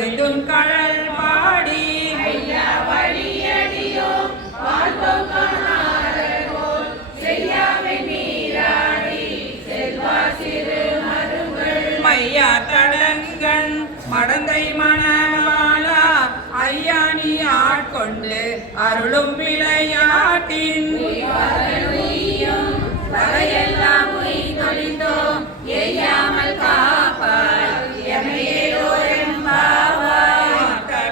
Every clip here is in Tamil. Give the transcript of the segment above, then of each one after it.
உடைந்தும் கழல் பாடி ஐயா வழியடியோ வாழ்வோம் காணாதோர் செய்யாமை நீராடி செல்வா சிறு மருங்கள் மையா தடங்கன் மடந்தை மணவாளா ஐயானி ஆட்கொண்டு அருளும் விளையாட்டின் வகையெல்லாம் தொழிந்தோம் எய்யாமல் காப்பாய்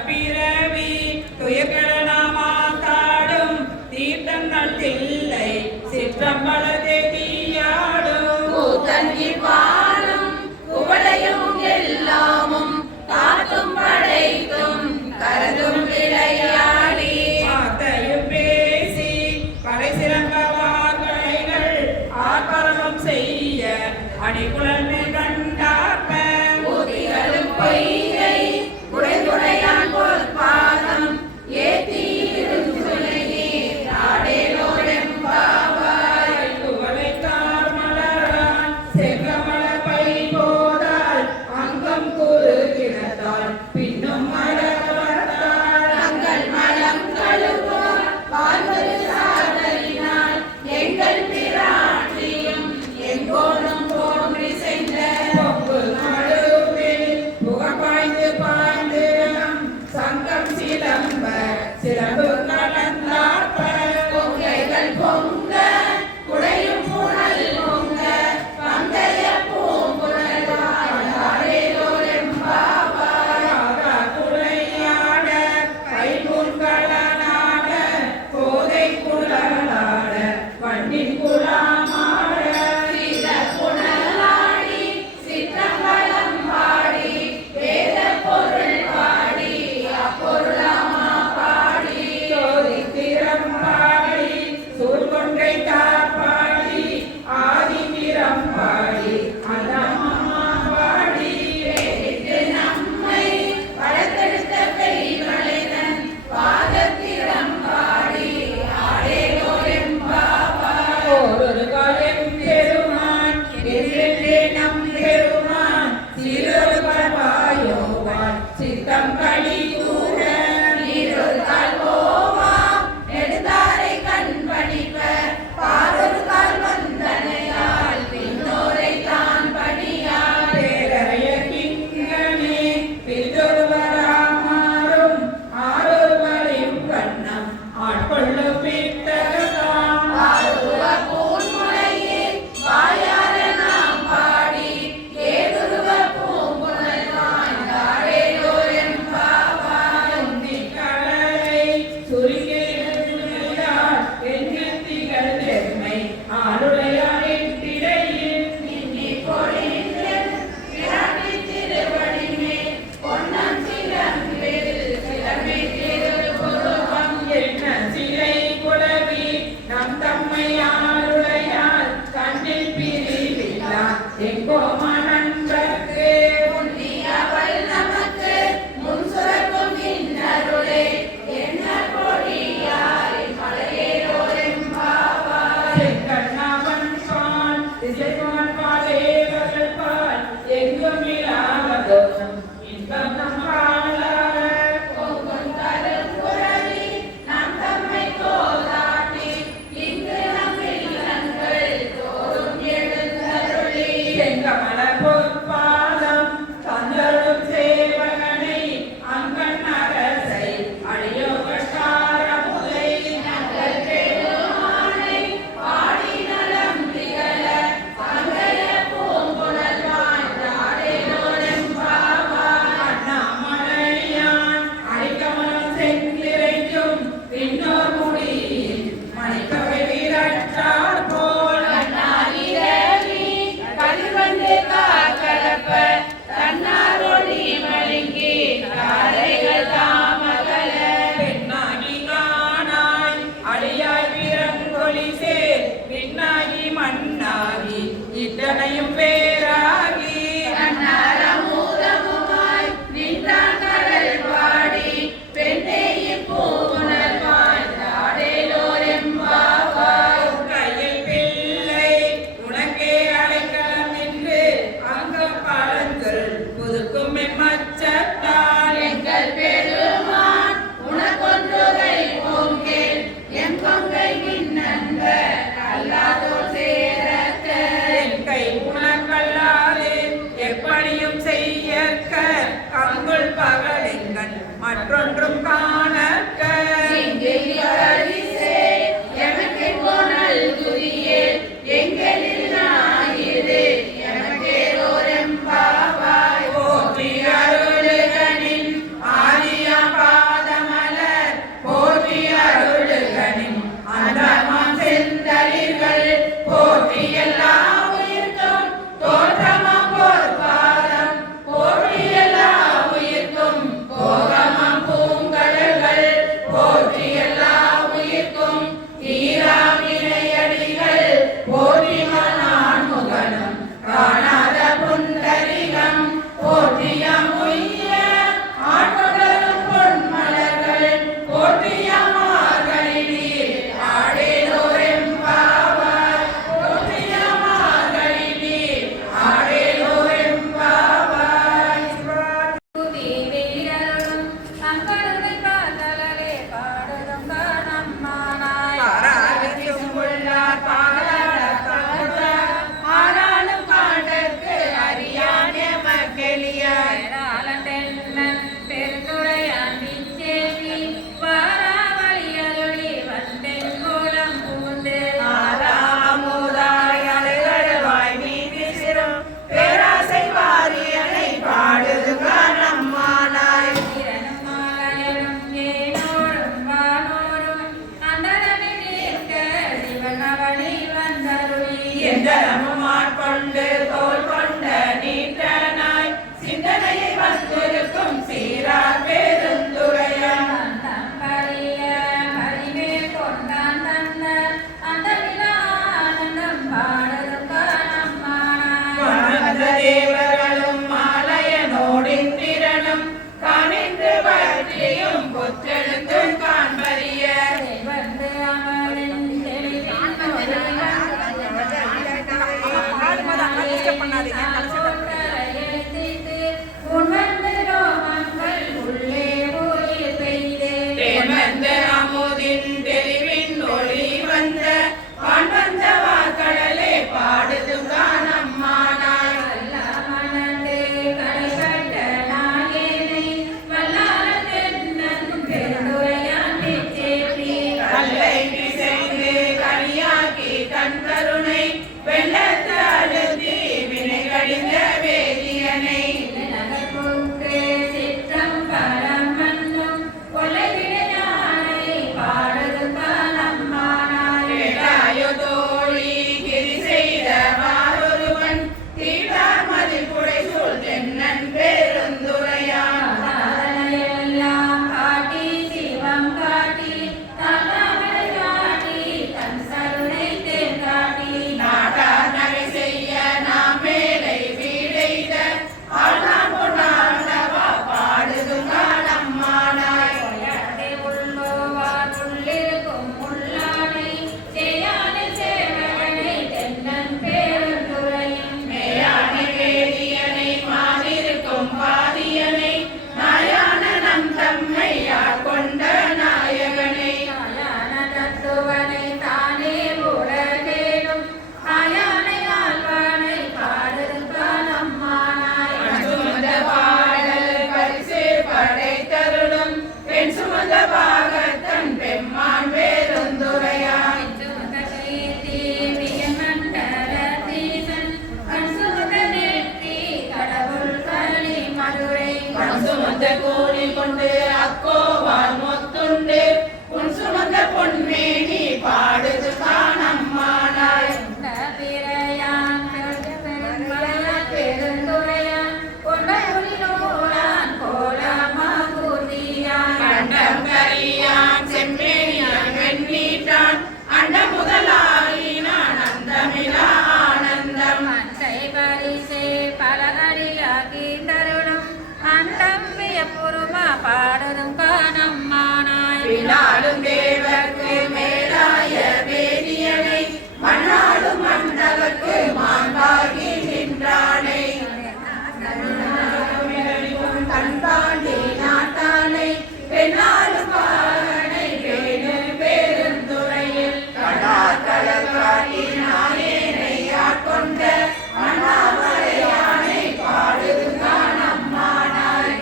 பிறவி துயர்களாமாத்தாடும் தீர்த்தங்கள் தில்லை சிற்றம்பல தேதியாடும் கூத்தங்கி பாடும் குவளையும் எல்லாமும் காத்தும் படைத்தும் கருதும் விளையாடி வார்த்தையும் பேசி படை சிறந்த வார்த்தைகள் ஆர்ப்பரம் செய்ய அணிகுழந்தை கண்டார்ப்ப ஊதிகளும் பொய்யை உடையான் பொற்பாதம் ஏத்தீரும் துணைநீர் நாடேலோடெம்பாவாய் குவளைத்தார் மலரான் செங்கமல பை போதால் அங்கம் குறுகினத்தால் பின்னும் மலர்வத்தால் தங்கள் மலம் கழுவோம் வாழ்வது சாதலினால் எங்கள் பிராட்டியும் எங்கோடும் போன்றி செய்த பொங்கு நடுவில் புகப்பாய்ந்து பாய்ந்து சங்கம் சிலம்ப சிலம்பு கலந்தார்ப்ப பொங்கைகள் பொங்க குடையும் புனல் பொங்க பங்கைய பூங்குழல் நாடேலோடெம்பாவாய் குழையாட கைமுன்களனாட கோதை குழலாட வண்டின் குழாமாட சில புனலாடி சிற்றம்பலம் பாடி வேத பொருள் பாடி அப்பொருளாமா பாடி ஒற்றெழுத்தும் காண்பறிய வந்து அமரின் தேன்வந்த அமுதின் தெளிவின் ஒளி வந்த வான் வந்த வார்கடலே பாடுதும் காணம்மானாய் கல்லை பிசைந்து கனியாக்கி கண் கருணை வெள்ளத்து அழுதி வினை கடிந்த வேதியனை கேளாயோ தோழி கிரி செய்த மாறொருவன் தீட்டார் மதில் புடை சூழ் தென்னன் பெருந்துரையான் நாட்டார் நகை செய்ய நாம் மேலை வீடைத ஆழ்நாள் கொண்டாண்டவா பாடுதும் காணம்மானாய் மேயானை வேதியனை மானிருக்கும் பாதியனை நாயான நம் தம்மை ஆட்கொண்ட நாயகனை சுமந்த பாடல் பரிசு படைத்தருளும் பெண் சுமந்த பாகத்தன் பெம்மான் வேறுந்துரையான் மண் சுமந்த கூலி கொண்டு அக்கோவால் மொத்துண்டு உன் சுமந்த பொன்மேனி பாடுது காணம்மானாய் கண்டம் கரியான் செம்மேனியான் வெண்ணீட்டான் அண்ட முதலாயினான் அந்தமிலா ஆனந்தம் பாடதும் காணம்மானாய் பின்னாலும் தேவர்க்கு மேலாய வேதியனை மண்ணாடும் மண்டவர்க்கு மாண்பாகி நின்றானை கண்பாண்டி நாட்டானை பெண்ணாலும் பாகனை பேணு பெருந்துறையில் கடாக்கடல் காட்டி நாயேனை ஆட்கொண்ட அண்ணாமலையானை பாடுது காணம்மானாய்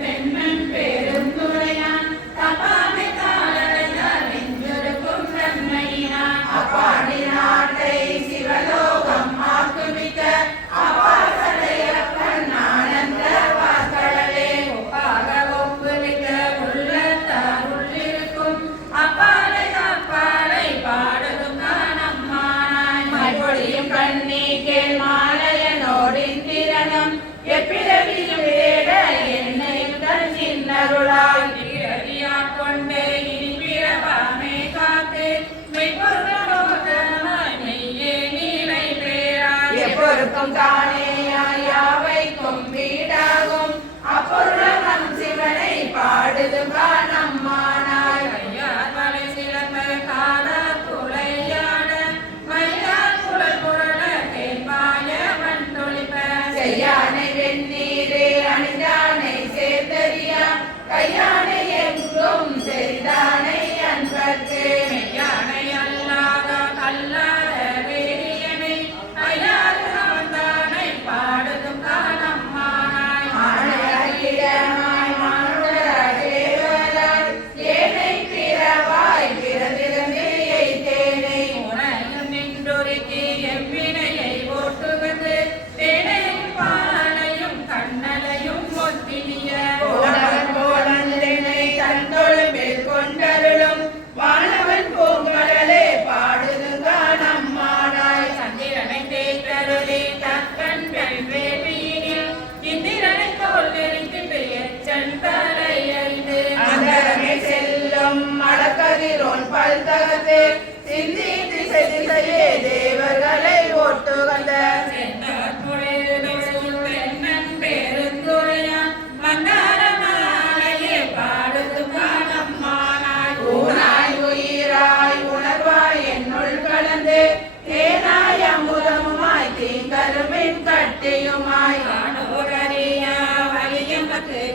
பெண்மன் பெருந்துரையான் தப்பாமை தாளடைந்தார் நெஞ்சொருக்கும் தன்மையினான் அப்பாடி நாட்டை சிவலோகம் ஆக்குமிக்க அப்பாசடையப்பன் ஆனந்த வார்கடலே ஒப்பாக ஒப்புவிக்க உள்ளத்தார் உள்ளிருக்கும் அப்பாலை அப்பாலை பாடுதும் காணம்மானாய் மறுபடியும் கண்ணி கேள் மாலையனோடின் திறனம் எப்பிறவியும் தேட என்னையும் தன் சின்னருளால் பிறவியாக் கொண்டு இனி பிறவாமே காத்து மெய்ப்பொருளோதமாய் மெய்யே நீலை பேராய் எப்பொருக்கும் தானே யாவைக்கும் வீடாகும் அப்பொருளம் சிவனை பாடுது காணம்மானாய் கையார் வலை சிலம்ப காலார் குலையாட மையார் குழல் புரள தேன்பாய வண்டொழிப்ப செய்யானை வெந்நீரே அணிந்தானை சேர்த்தறியா கையானை எங்கும் செய்தானை அன்பர்க்கு மெய்யானை அல்லாத அல்லாத வேதியனை ஐயாறு அவன்தானை பாடுதும் காணம்மானாய் ஆணையிடமாய் மானுடர் தேவராய் ஏனை பிறவாய் பிறந்திருந்து எய்தேனை உனையும் நின்றொருக்கி எவ்வினையை ஓட்டுவது தேனையும் பானையும் கண்ணலையும் ஒத்தினிய போலந்தனை தந்தொழும்பில் கொண்டருளும் வானவன் பூங்கடலே பாடுது காணம்மானாய் சந்திரனை தேய்தருளே தக்கன் பெண் வேபியினில் இந்திரனை தோல் நெறிந்து எச்சன் தலை அறிந்து அந்தரமே செல்லும் மடக்கதிரோன் பல்தகத்தே சிந்தி திசை திசையே தேவர்களை ஓட்டுகந்த பெருந்துரையான் மந்தாரமாலையே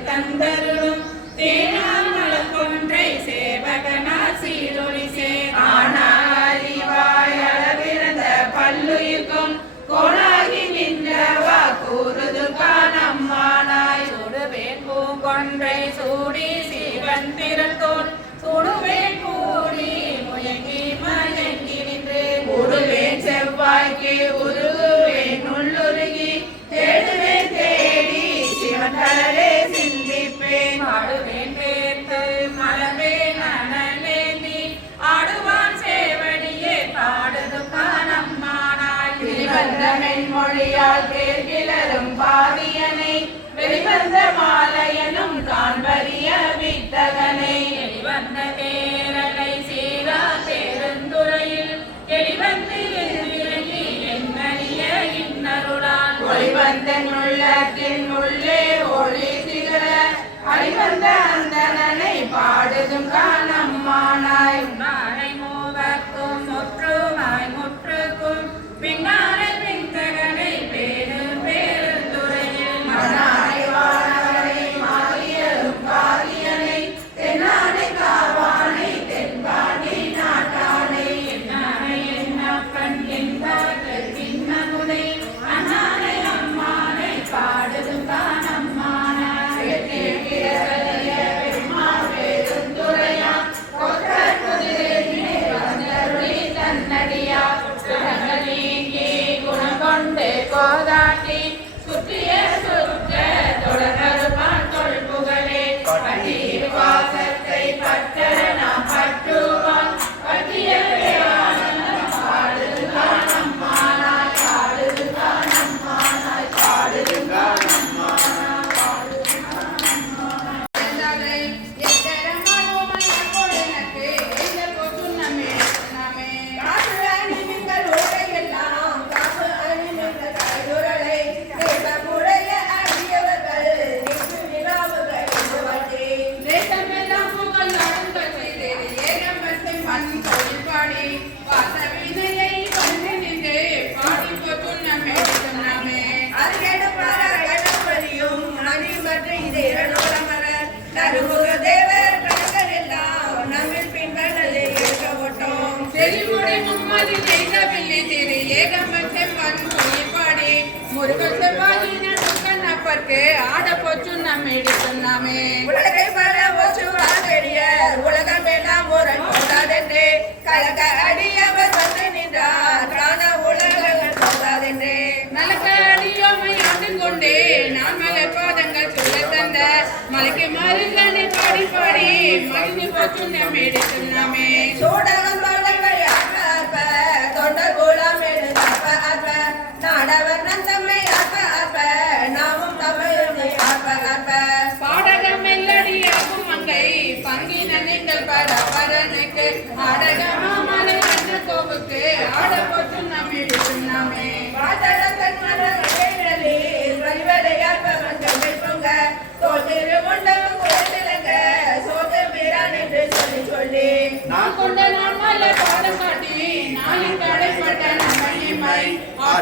தந்தருளும் தேனாமலர் கொன்றை சேவகனார் சீரொளி சேவானாரிவாய் அளவிறந்த பல்லுயிர்க்கும் கோணாகி நின்றவா கூறுது காணம்மானாய் சுடுவேன் பூங்கொன்றை சூடி சிவன் திறத்தோன் சுடுவேன் கூடி முயங்கி மயங்கி நின்று உடுவேன் செவ்வாய்க்கு உருகுவேன் உள்ளுருகி தேடுவேன் தேடி சிவன் கடலே சிந்திப்பேன் ஆடுவேன் பேர்த்து மலர்வேன் அனலேந்தி ஆடுவான் சேவடியே பாடுது காணம்மானாய் வெளிவந்த மென்மொழியால் தேர்கிளரும் பாவியனை வெளிவந்த மாலையனும் காண்பறிய வித்தகனை வெளிவந்த தேரலை சீரா பெருந்துறையில் எளிவந்து இறங்கி எண்ணறிய இன்னருளான் ஒளிவந்த உள்ளத்தின் உள்ளே ஒளி திகழ அழிவந்த அந்தணனை பாடுதும் காணம்மானாய் நாளை மூவர்க்கும் முற்றுமாய் முற்றுக்கும் பின்னாலை வித்தகனை பேரும் பெருந்துறையில் மனானை வானவரை மாறியரும் காரியனை தென்னானை காவானை தென்பாண்டி நாட்டானை என்னானை என்னப்பன் என்பார்கள் கிண்ணமுதை அண்ணானை அம்மானை பாடுதும் காணம்மானாய் பெருமாள் பெருந்துறையா கொற்ற குதிரை வந்தருளி தன்னடியா நீங்கி குணம் கொண்டு கோதாட்டி சுற்றிய சுற்ற தொடர்பான் தொல்புகளே பட்டீர் வாசத்தை பற்ற நாம் பற்றுவான் பட்டிய பாடுது காணம்மானாய் பாடுது காணம்மானாய் பாடுது ஆடப்போச்சு நம்ம எடுத்துனாமே உலகை பல தெரிய உலகம் எல்லாம் ஒரு போதாதென்றே கலக்க அடியவர் வந்து நின்றார் காண உலகங்கள் போதாதென்றே நலக்க அடியோமை ஆண்டு கொண்டே நான் மலை பாதங்கள் சொல்ல தந்த மலைக்கு மருந்தனை பாடி பாடி மகிழ்ந்து போச்சு நம்ம எடுத்துனாமே சூடகம் பாடங்கள் யாப்ப தொண்டர் கூடம் எழுதாப்ப அப்ப நாடவர் நந்தம்மை அப்ப அப்ப நாமும் பாடகம் மெல்லடியாகும் மங்கை பங்கின நீங்கள் பரபரனுக்கு ஆடகமாமலை அண்ண கோவுக்கு ஆடப்போச்சு நம்ம எடுத்துனாமே பாதட தன்மனே வழிவடையாப்பவன் கங்கை பொங்க தோற்றிரு கொண்டவன் குழந்தைங்க சோத வீரான் என்று சொல்லி சொல்லி நான் கொண்ட நாமல பாடம் காட்டி நாளின் தடைப்பட்ட நம்மை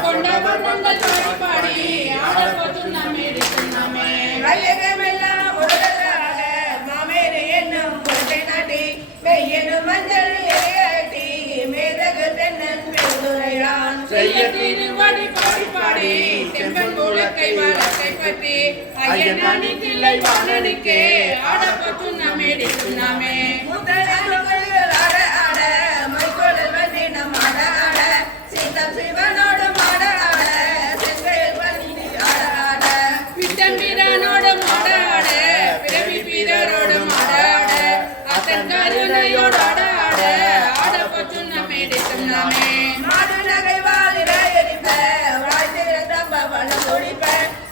கொண்டவன் உங்கள் பாடி ஆடப்போச்சு நம்ம எடுத்துனாமே வையகமெல்லாம் உலகத்தாக மாமேறு என்னும் கொள்கை நாட்டி மெய்யெனும் மஞ்சள் எரியாட்டி மேதகு தென்னன் பெருந்துரையான் செய்ய திருவாடி பாடி பாடி செம்பன் மூலக்கை வழக்கை பற்றி ஐயனானி தில்லை வாணனுக்கே ஆடப்போச்சு நம்ம எடுத்துனாமே முதலாளிகள் ஆட ஆட மைக்கோடல் வந்து நம் ஆட ஆட சீதம் சிவனோடு ஆட ஆட செங்கையில் வந்து ஆட ஆட விட்டம்பீரனோடு ஆட ஆட பிறவி பீரரோடு ஆட ஆட அத்தன் கருணையோடு ஆட ஆட ஆடப்போச்சு நம்ம எடுத்துனாமே மாடு நகை வாழிட எரிப்ப வாழ்த்திர தம்பவனம் துடிப்ப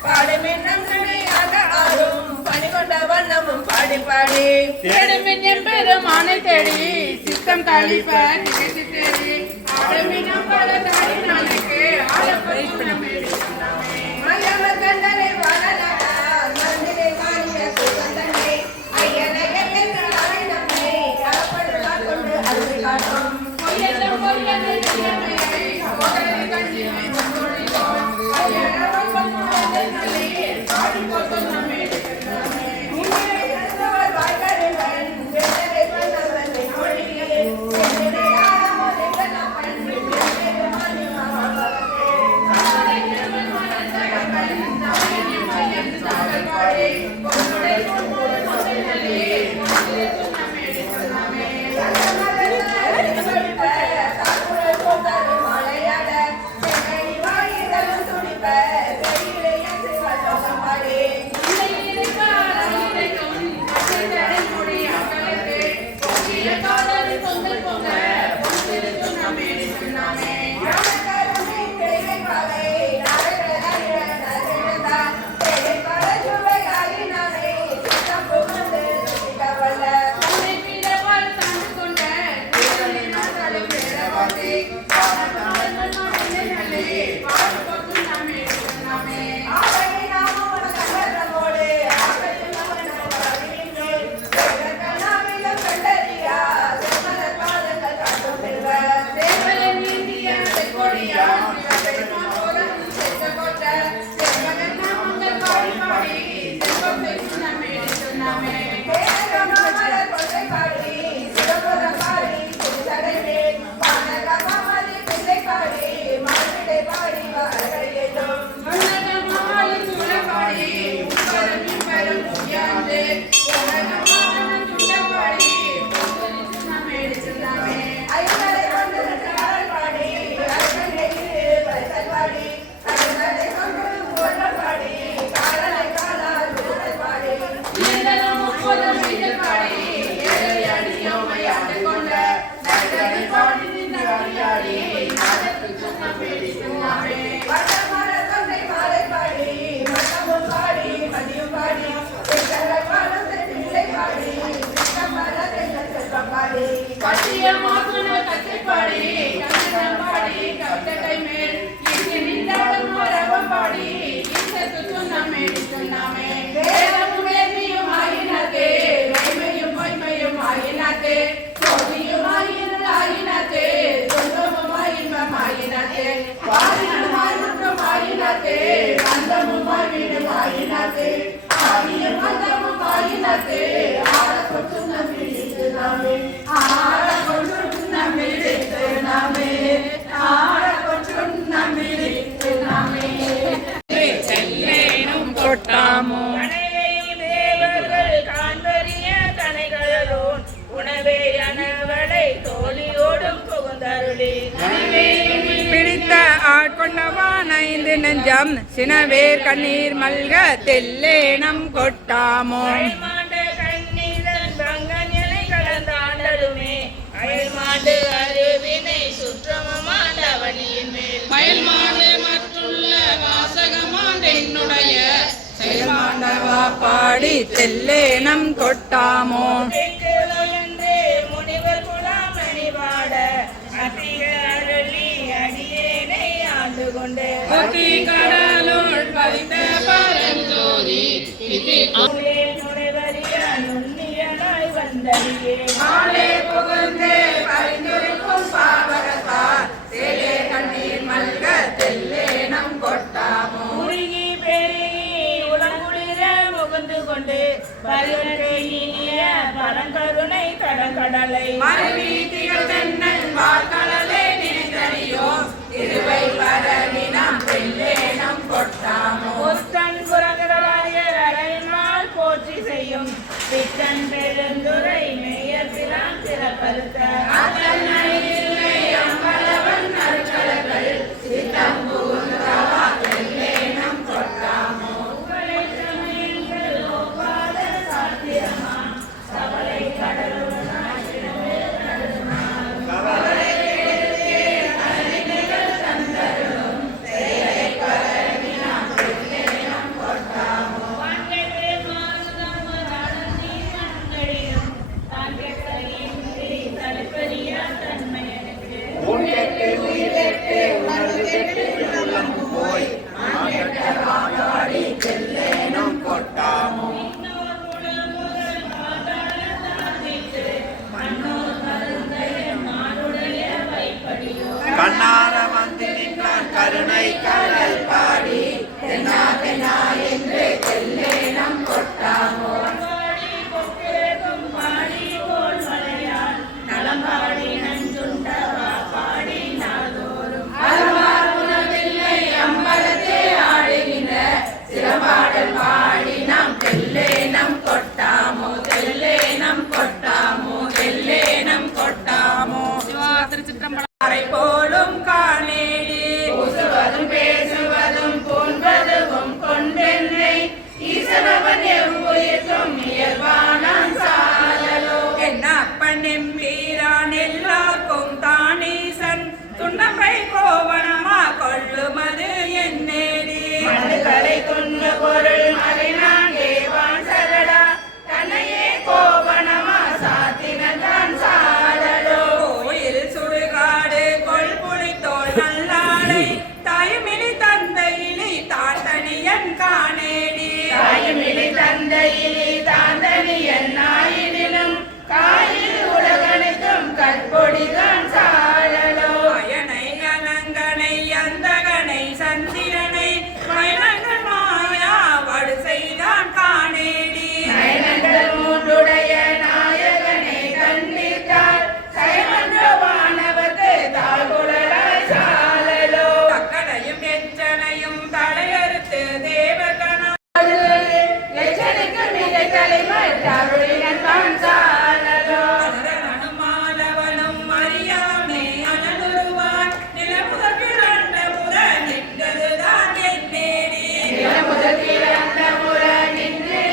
பாடுமின் நன்னடி ஆட ஆடும் பணி கொண்ட வண்ணமும் பாடி பாடி தேடுமின் பெருமானை தேடி சித்தம் தளிப்ப நிகழ்ச்சி தேடி ஆடுமின் பல தாடி நாளைக்கு ஆடப்போச்சு நம்ம எடுத்துனாமே மயம கண்டனை வாழலாடா மந்திரை காணிய சுகந்தனை ஐயனை எங்களை நம்மை கலப்படுவா கொண்டு அருள் காட்டும் பொய்யெல்லாம் பொய்யனை பொய்யனை கோடலை கஞ்சினை கொண்டொழிதோம் ஐயனவன் பொன்முடலை நல்லே பாடி போட்டும் நம்ம எடுத்துனாமே உணவேயானவளை தோழியோடும் புகுந்தருளி பிடித்த ஆட்கொண்டவான் ஐந்து நெஞ்சம் சினவேர் கண்ணீர் மல்க தெல்லேனம் கொட்டாமோ மாண்ட கண்ணீரன் பங்கநிலை கலந்தாண்டலுமே அயல்மாண்டு அருவினை சுற்றமமாண்டவனியின் மேல் மயல்மாண்டு மற்றுள்ள வாசகமாண்டு என்னுடைய செயல்மாண்டவா பாடி தெல்லேனம் கொட்டாமோ என்றே முனிவர் குலாமணி பாட அத்திகழி அடியேனை ஆண்டு கொண்டு கடலுள் பதித்த பரஞ்சோதி முனைவரிய நுண்ணியனாய் வந்தடியே மாலே புகுந்து பரிந்துரைக்கும் பாவகத்தார் சேலே கண்ணீர் மல்க தெல்லேனம் கொட்டாமோ உருகி பெருகி உளங்குளிர முகந்து கொண்டு பருவரையினிய பரங்கருணை கடற்கடலை மருவி திகழ் தென்னன் வாழ்கடலே நினைத்தறியோ இருவை பரவினம் தெல்லேனம் கொட்டாமோ புத்தன் புறங்கராயர் அரைநாள் போற்றி செய்யும் பித்தன் பெருந்துரை மேயர் பிரான் திறப்பருத்த அத்தனை இல்லை அம்பலவன் அருட்கடல்கள் சித்தம் புகுந்தவா தெல்லேனம் கொட்டாமோ கண்ணார வந்து நின்றான் கருணை கடல் பாடி தென்னா தென்னா என்று தெல்லேனம் கொட்டாமோ அருமார் உணவில்லை அம்பலத்தே ஆடுகின்ற சிறபாடல் பாடி நாம் தெல்லேனம் கொட்டாமோ தெல்லேனம் கொட்டாமோ தெல்லேனம் கொட்டாமோ திருச்சிற்றம்பலம் போலும் காணேடி ஊசுவதும் பேசுவதும் போன்பதும் கொண்டென்னை ஈசனவன் எவ்வுயிர்க்கும் இயல்பானான் சாதலோ என்ன அப்பன் எம்பீரான் எல்லாருக்கும் தானீசன் துண்ணப்பை கோவணமா கொள்ளுமது என்னேடி மனுகளை துண்ண பொருள் மறைநான் தேவான் சரடா தன்னையே கோவணமா சாத்தினதான் சாதலோ கோயில் சுடுகாடு கொள்புளித்தோள் நல்லாடை தாயுமிழி தந்தையிலி தாத்தனியன் காணேடி தாயுமிழி தந்தையிலே தாந்தனியன் நாயினும் காயில் உலகனைத்தும் கற்பொடிதான் சாடலோ அயனை அலங்கனை அந்தகனை சந்திரனை பயணங்கள் மாயா வடு செய்தான் காணேடி நயனங்கள் மூன்றுடைய நாயகனை கண்டித்தால் சயமன்ற வானவத்து தாழ்குழலாய் சாலலோ தக்கனையும் எச்சனையும் தலையறுத்து தேவகணம் எச்சரிக்க மிக தலைவர் தருளினன் தான் சாலலோ அனுமானவனும் அறியாமே அனலுருவான் நிலமுதற்கிழந்த முத நின்றதுதான் என் நேடி முதல் அந்த முற நின்றே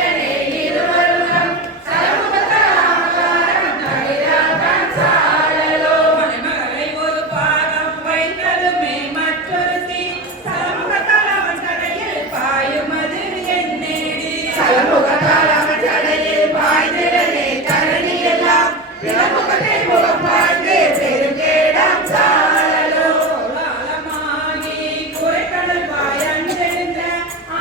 இருவரும் சரமுகத்தாகாரம் தளிராதான் சாலலோ மலைமகளை ஒரு பாகம் வைத்ததுமே மற்றொருத்தி சமூகத்தால் அவன் கடையில் பாயுமது என் நேடி சலமுகத்தால் அவன் சடையில் பாய்ந்திடனே தரணி எல்லாம் விலமுகத்தை முகம் பார்த்து பெருங்கேடாம் சாலலோ ஆழமாகி குறைக்கடல் வாயந்தெழுந்த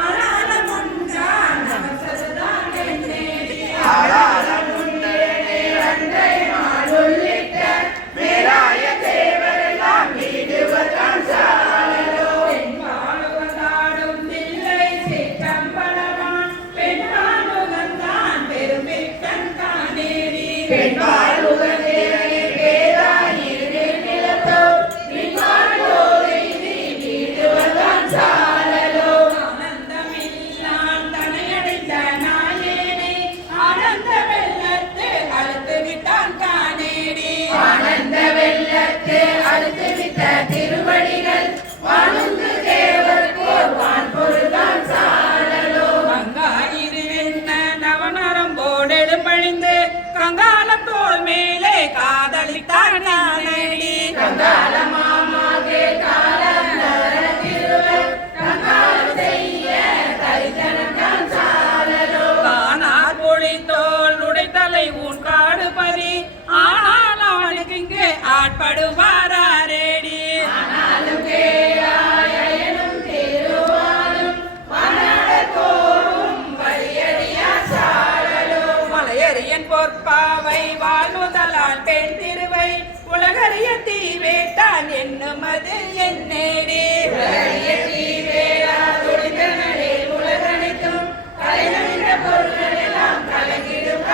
ஆளாளம் ஒன்றான் நமசதுதான் என் நேடி ஆளாளம் உண்டேனே அன்றை மாளுள்ளிட்ட மேலாய தேவரெல்லாம் வீடுவதான் சாலலோ பெண்பாலுகந்தாடும் தில்லை சிற்றம்பலவான் பெண்பாலுகந்தான் பெருமிக்கன் காணேடி பெண்பால் உகந்தேனே பேராயிரு நிலத்தோர் பின்பாலோரை நீ வீடுவதான் சாலலோ ஆனந்தமில்லான் தனையடைந்த நாயேனை ஆனந்த வெள்ளத்து அழுத்து விட்டான் உடையன் பொற்பாவை வாழ்முதலான் பெண் திருவை உலகறிய தீவேட்டான் என்னுமது என்னேடி உலகனைத்தும் கலைநின்ற பொருள்கள் எல்லாம் கலங்கிடும்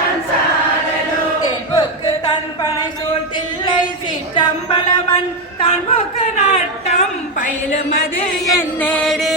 தென்புக்கு தன் பனை சூழ் தில்லை சிற்றம்பலவன் தான் போக்கு நட்டம் பயிலுமது என்னேடி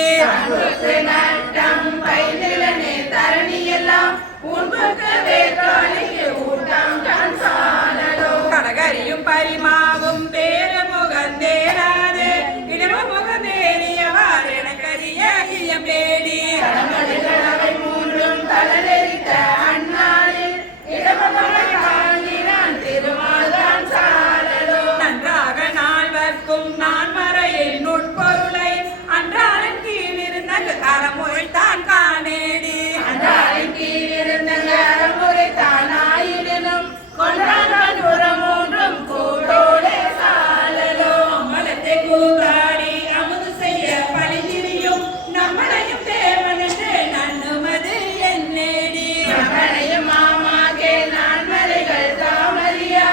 நட்டம் பயிலனே தரணி எல்லாம் உன்புக்கு வேட்காலிக்கு ஊட்டம் தான் சாலலோ கடகரியும் பரிமாவும் பேரு முகந்தேராது இடம முகந்தேறியவார் எனக்கரிய இயம்பேடி கடமலைகளவை மூன்றும் தலனெறித்த அந்நாளில் இடமலை காண்கிறான் திருமால்தான் சாலலோ நன்றாக நால்வர்க்கும் நான் மறையில் நுட்பொருளை அன்றாடன் கீழிருந்த அறமொழித்தான் காணேடி அன்றாரின் கீழிருந்த அறமுறை தானாயினும் கொன்றான் உரம் மூன்றும் கூடோடே சாலலோ மலத்தை கூத்தாடி அமுது செய்ய பழிதிரியும் நம்மளையும் தேவனென்று நன்னுமது என்னேடி மகனையும் மாமாகே நான் மலைகள் தாமரியா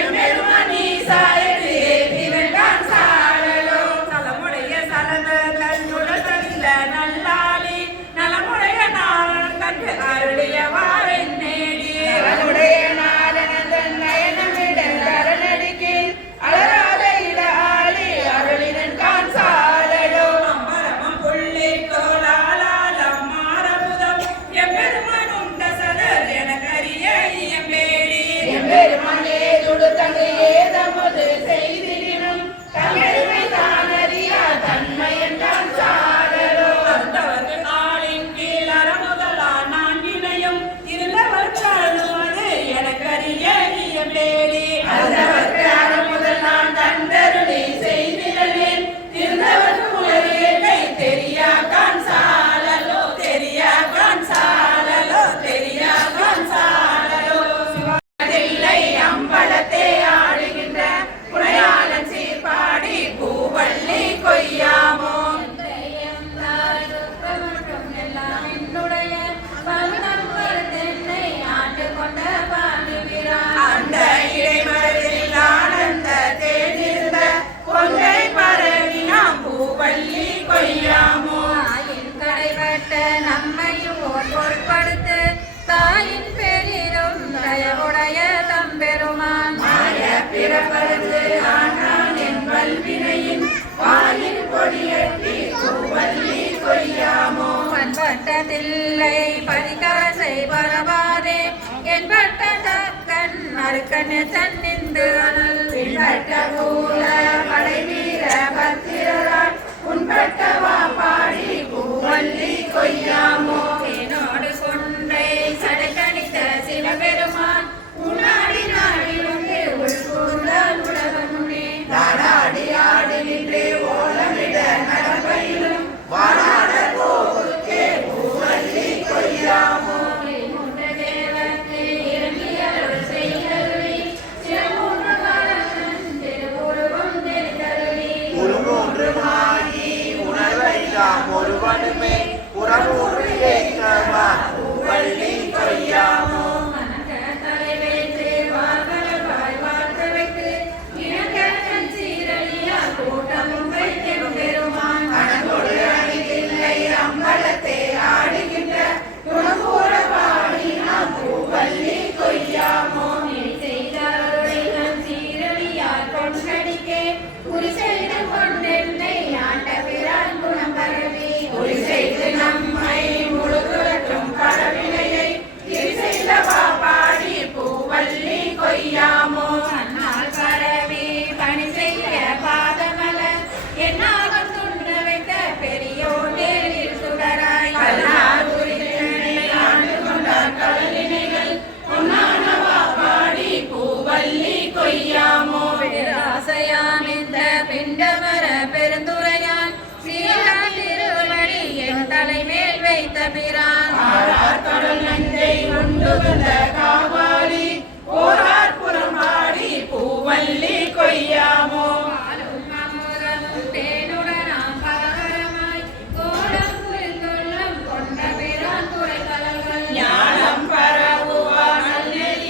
எம்பெருமானி சாயது ஏற்றினான் சாலலோ நலமுடைய சலனங்கள் நுழல்ல நல்லாளி நலமுடைய நாளன் கண்டு அருளியவார் என்னேடி அவனுடைய நாரணன் நயனமிடல் கரணடிக்கில் அலராத இட ஆளி அருளினன் கான் சாலலோ அம்பரமம் புள்ளி கோலாலம் மாரபுதம் எம்பெருமான் உண்ட சதர் எனக்கரிய இயம்பேடி எம்பெருமானே துடு தங்கு ஏதமுது செய்தினும் தங்கெருமை தானறியா தன்மையன் கான் சாலலோ வந்தவர்கள் ஆளின் கீழ் அறமுதலா நான்கினையும் இருந்தவர் காணுவது எனக்கரிய இயம்பேடி அந்தவர்க்கு அறமுதல் நான் தந்தருளி செய்தினேன் இருந்தவர்க்கு உலகை தெரியா கான் சாலலோ தெரியா கான் சாலலோ தெரியா கான் சாலலோ தில்லை அம்பலத்தே ஆடுகின்ற புனையாளன் சீர்பாடி பூவள்ளி கொய்யாமோ அந்த இடைமறையில் ஆனந்த தேனிருந்த கொங்கை பரவி நாம் பூவள்ளி கொய்யாமோ நம்மையும் ஓர் பொருட்படுத்து தாயின் பெரிதும் தயவுடைய தம்பெருமான் மாய பிறப்பருந்து ஆனான் என் வல்வினையின் வாயின் கொடியட்டி பூவள்ளி கொய்யாமோ பண்பட்டதில்லை பதிகரசை பரவாதே என்பட்ட தக்கன் அருக்கன் தன்னிந்து பின்பற்ற பூல படை வீர பத்திரரால் உன்பட்டவா பாடி பூவள்ளி கொய்யாமோ என்னோடு கொன்றை சடைக்கணித்த சிவபெருமான் உன்னாடி நாடி வந்து உள்கூர்ந்தான் உலகமுனே நாடாடி ஆடி நின்று ஓலமிட நடப்பையிலும் வாடாட போவுக்கே பூவள்ளி கொய்யாமோ மூன்று தேவர்க்கு இறங்கியருள் செய்தருளி சிறமூன்று காலத்தன் திருவுருவம் தெரிந்தருளி உருமூன்று மாயி உணர்வையாம் ஒருவனுமே புறமூன்று ஏற்றமா பூவள்ளி கொய்யாமோ மனக்க தலை வைத்து வார்கடல் வாய் வார்த்து வைத்து இனக்கன் சீரழியா கூட்டமும் வைத்தெம் பெருமான் மனங்கொடு அணிதில்லை அம்பலத்தே ஆடுகின்ற துணக்கூற பாடி நாம் பூவள்ளி கொய்யாமோ செய்தாருளை தன் சீரழியார் கொண்டடிக்கே குறி செய்து கொண்டென்னை ஆண்ட பிரான் குணம் பரவி குறி செய்து நம்மை முழுதுலற்றும் பரவினையை திரி செய்தவா பாடி பூவள்ளி கொய்யாமோ அன்னால் பரவி பணி செய்ய பாதமலர் என்னாகம் துண்ண வைத்த பெரியோனேரில் சுடராய் கல்லார் உரிமை ஆண்டு கொண்டார் கலனினைகள் பொன்னானவா பாடி பூவள்ளி கொய்யாமோ பேராசையாம் இந்த பிண்டமர பெருந்துரையான் சீரா திருவடி என் தலைமேல் வைத்த பிரான் ஆறார் கடல் நஞ்சை உண்டு வந்த காவாடி ஓரார் புறம் பாடி பூவள்ளி கொய்யாமோ பாலும் அமுதமும் தேனுடனாம் பலகரமாய் கோலம் புரிந்துள்ளம் கொண்ட பிரான் குறைகலங்கள் ஞானம் பரவுவார் நல்லெல்லாம்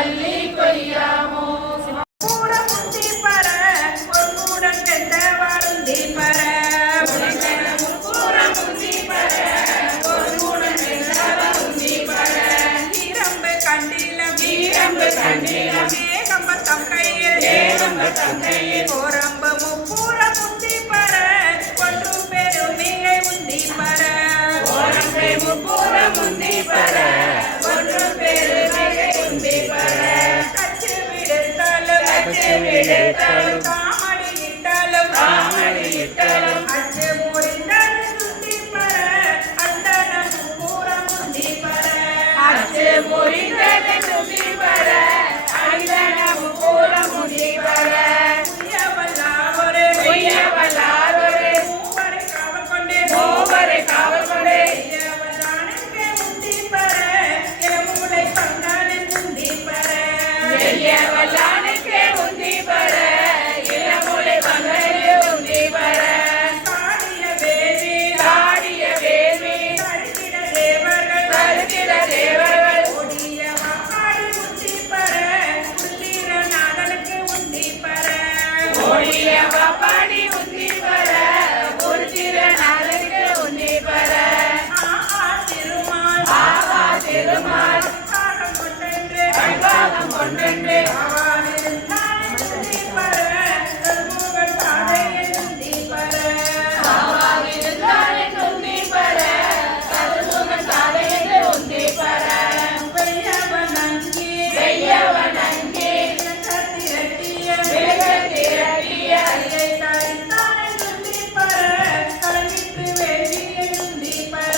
அள்ளி கொய்யாமோ பூர முந்தி பர பொன்னுடன் கெட்ட வாருந்தி பர முற்புறம் முந்தி பர பொன்னுடன் வென்றவருந்தி பர ஈரம்பு கண்டிலம் ஈரம்பு கண்டிலம் ஏகம்பத்தம் கையில் ஏகம்பத்தம் கையில் கோரம்பு முப்பூர முந்தி பர ஒன்று பெருமிகை முந்தி பர ஓரம்பை முப்புறம் முந்தி பர ஒன்று பெருமிகை முந்தி பர கச்சு விடுத்தாலும் கச்சு விடுத்தாலும் காமடி இட்டாலும் காமடி இட்டாலும் அச்சு முறிந்தாலும் சுத்தி பர அந்தனம் பூர முந்தி பர அச்சு முறிந்தது சுத்தி பர அந்தனம் முப்புறம் முந்தி பர உய்யவல்லாவொரு உய்யவல்லாரொரு மூவரை காவல் கொண்டே மூவரை காவல் கொண்டே உய்யவல்லானுக்கு முந்தி பர எமுலை பங்காளின் முந்தி பர வெய்யவல்லானுக்கே முந்தி பர இளமுலை பங்கனே முந்தி பர காடிய வேதி காடிய வேள்வி தடுக்கிட தேவர்கள் தருகிற தேவர்கள் கொடிய வாக்காடி முந்தி பர புத்திரநாதனுக்கு முந்தி பர ஒளிய பாப்பாடி முந்தி பர உருத்திர நாதனுக்கு முந்தி பர ஆஹா திருமால் ஆவா திருமால் காகம் கொண்டென்று கண்பாகம் கொண்டென்று ஆவானிருந்தானே முந்தி பர கண்முகன் பாதையில் முந்தி பர ஆவாவிருந்தானே முந்தி பர சதுமுக சாலையென்று முந்தி பர வெய்யவனங்கி வெய்யவனங்கி திரட்டிய விலகத்திரட்டிய கையை தரித்தானே முந்தி பர கலங்கிட்டு வேண்டிய முந்தி பர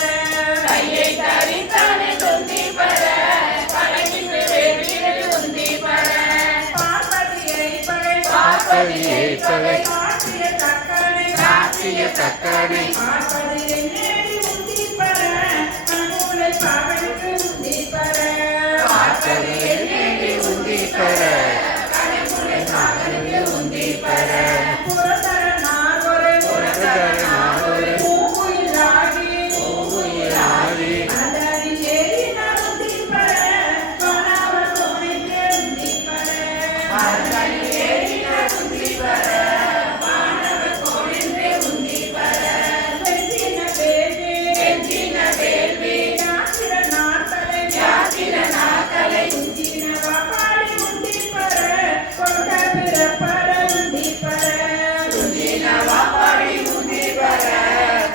கையை தரித்தானே முந்தி பர கலங்கிட்டு வேண்டியது முந்தி பர பார்ப்பதியை பகை பார்ப்பதியை பகை காட்டிய தக்கனை காட்டிய தக்கனை பார்ப்பதியை நேடி முந்தி பர கண்மூலை பாவனுக்கு முந்தி பர பார்த்ததியை நேடி முந்தி பர கலைமுறை காதலுக்கு முந்தி பர புறத்தர நாகொரு புறத்தரனாரொரு பூங்குயிலாகி பூங்குயிலாகி அதனை ஏறின முந்தி பர காணாமல் தோணிக்கு முந்தி பர பார்த்ததில் ஏறின முந்தி பர வானவர் கோணின்றே முந்தி பர வெஞ்சின வேதி வெஞ்சின வேள்வி யாத்திர நாட்களை யாத்திர நாட்களை முந்தின வாப்பாடி முந்தி பர கொண்ட பிறப்பர முந்தி பர முந்தின வாப்பாடி முந்தி பர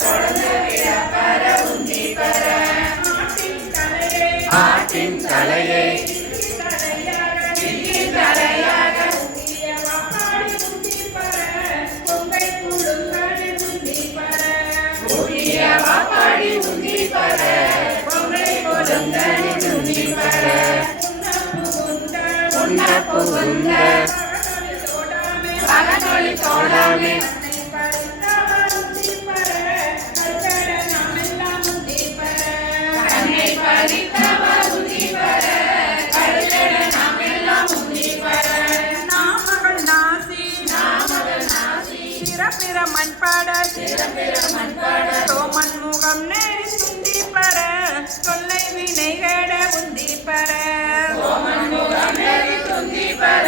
தொடர்ந்து விடப்பர முந்தி பர நாட்டின் கலையை ஆட்டின் தலையை தலையாக சிக்கி தலையாக முந்திய வாப்பாடி முந்தி பர பொங்கை குழுங்கடி முந்தி பர புதிய வாப்பாடி முந்தி பர பொங்கலை கொடுங்கடி முந்தி பர உண்ண புகுந்த பகனொளி தோடாமே கண்ணை பறித்தவ முந்தி பர கருத்தட நாமெல்லாம் முந்தி பர நாமகள் நாசி சிறப்பிற மண்பாட சிறப்பிற மண்பாட சோமன் முகம் நேரி சுந்தி பர சொல்லை வினைகட உந்தி பர கோமன் முகம் நெறி துந்தி பர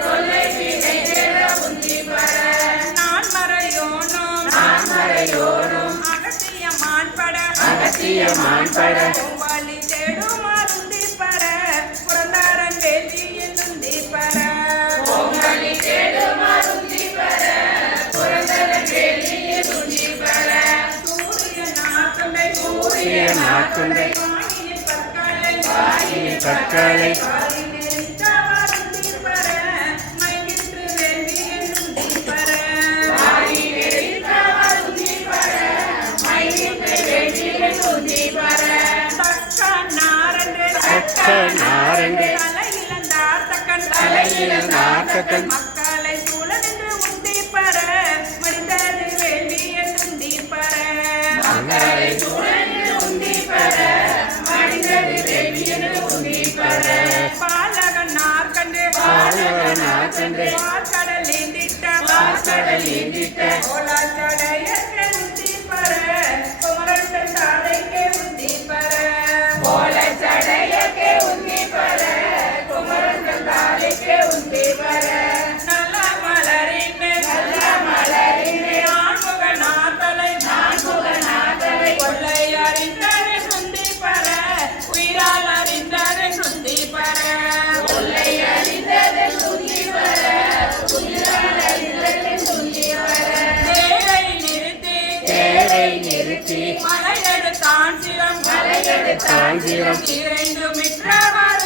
தொல்லை வினை தேட முந்தி பர நான் மறையோனும் நான்மறையோடும் அகத்திய மான்பட அகத்திய மான்பட வழி தேடுமாறுந்தி பர புறந்தாரன் வேதியில் உந்தி பர பொங்கலி தேடு மருந்தி பர புரந்தர வேலியில் துந்தி பர சூரிய நாக்கண்டை சூரிய நாக்குண்டை வாயினி பற்களை வாயினி பற்களை வாரி நெறித்தவருந்தி பர மையிற்று வேண்டியில் உந்தி பர வாரி நெறித்தவ துந்தி பர மையிட்டு வேலியில் துந்தி பர தக்க நாரண்டு தக்க நாரண்டு தலையிழந்தார் தக்கன் தலையிழந்தார் தக்கன் மக்களை சூழலின்று உந்தி பர மடிந்தது வேண்டியில் உந்தி பர மங்களை சுழன்று உந்தி பர மனிதது வேலியில் துந்தி பர பாலகன் நாற்கண்டு பாலகன் நாற்கண்டு பாற்கடல் நீந்திட்ட பாற்கடல் நீந்திட்ட கோலாச்சடையற்கே உந்தி பர குமரன் சாலைக்கே உந்தி பர போல சடையக்கே உந்தி பர குமர தாஞ்சிரம் இறைந்து மிற்றவர்